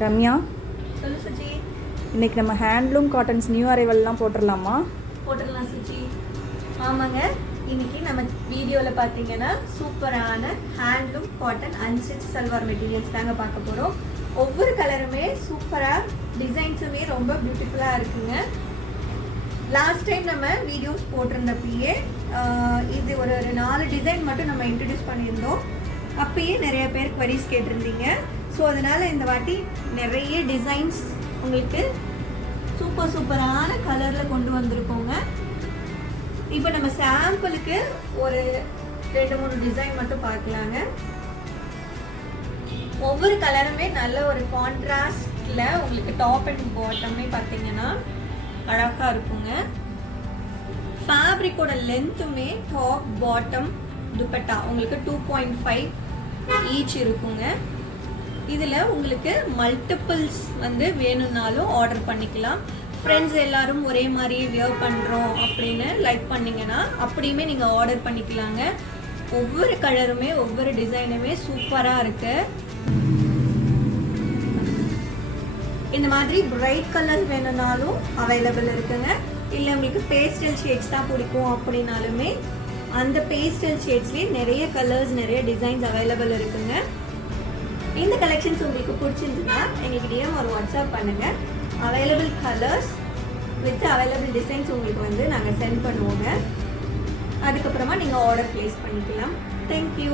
ரம்யா, சொல்லு சுஜி. இன்னைக்கு நம்ம ஹேண்ட்லூம் காட்டன்ஸ் நியூ அரைவல்லாம் போட்டுடலாமா? போட்டுடலாம் சுஜி. ஆமாங்க, இன்னைக்கு நம்ம வீடியோவில் பார்த்தீங்கன்னா சூப்பரான handloom cotton unstitch salwar materials தாங்க பார்க்க போகிறோம். ஒவ்வொரு கலருமே சூப்பராக, டிசைன்ஸுமே ரொம்ப பியூட்டிஃபுல்லாக இருக்குங்க. லாஸ்ட் டைம் நம்ம வீடியோஸ் போட்டிருந்தப்பயே இது ஒரு 4 டிசைன் மட்டும் நம்ம இன்ட்ரடியூஸ் பண்ணியிருந்தோம். அப்பயே நிறைய பேர் குவரிஸ் கேட்டிருந்தீங்க. ஸோ அதனால் இந்த வாட்டி நிறைய டிசைன்ஸ் உங்களுக்கு சூப்பரான கலரில் கொண்டு வந்திருக்கோங்க. இப்போ நம்ம சாம்பிளுக்கு ஒரு 2-3 டிசைன் மட்டும் பார்க்கலாங்க. ஒவ்வொரு கலருமே நல்ல ஒரு கான்ட்ராஸ்டில் உங்களுக்கு டாப் அண்ட் பாட்டமே பார்த்தீங்கன்னா அழகாக இருக்குங்க. ஃபேப்ரிக்கோட லென்த்துமே டாப் பாட்டம் துப்பட்டா உங்களுக்கு 2.5 ஈச் இருக்குங்க. இதில் உங்களுக்கு மல்டிபிள்ஸ் வேணும்னாலும் ஆர்டர் பண்ணிக்கலாம். ஃப்ரெண்ட்ஸ் எல்லாரும் ஒரே மாதிரியே வியர் பண்ணுறோம் அப்படின்னு லைக் பண்ணிங்கன்னா அப்படியுமே நீங்கள் ஆர்டர் பண்ணிக்கலாங்க. ஒவ்வொரு கலருமே ஒவ்வொரு டிசைனுமே சூப்பராக இருக்கு. இந்த மாதிரி பிரைட் கலர்ஸ் வேணும்னாலும் அவைலபிள் இருக்குங்க. இல்லை உங்களுக்கு பேஸ்டல் ஷேட்ஸ் தான் பிடிக்கும் அப்படின்னாலுமே அந்த பேஸ்டல் ஷேட்ஸ்லேயே நிறைய கலர்ஸ் நிறைய டிசைன்ஸ் அவைலபிள் இருக்குங்க. இந்த கலெக்ஷன்ஸ் உங்களுக்கு பிடிச்சிருந்துன்னா எங்களுக்கு டிஎம் ஒரு வாட்ஸ்அப் பண்ணுங்கள். Available colours with available designs உங்களுக்கு நாங்கள் சென்ட் பண்ணுவோங்க. அதுக்கப்புறமா நீங்கள் ஆர்டர் ப்ளேஸ் பண்ணிக்கலாம். தேங்க்யூ.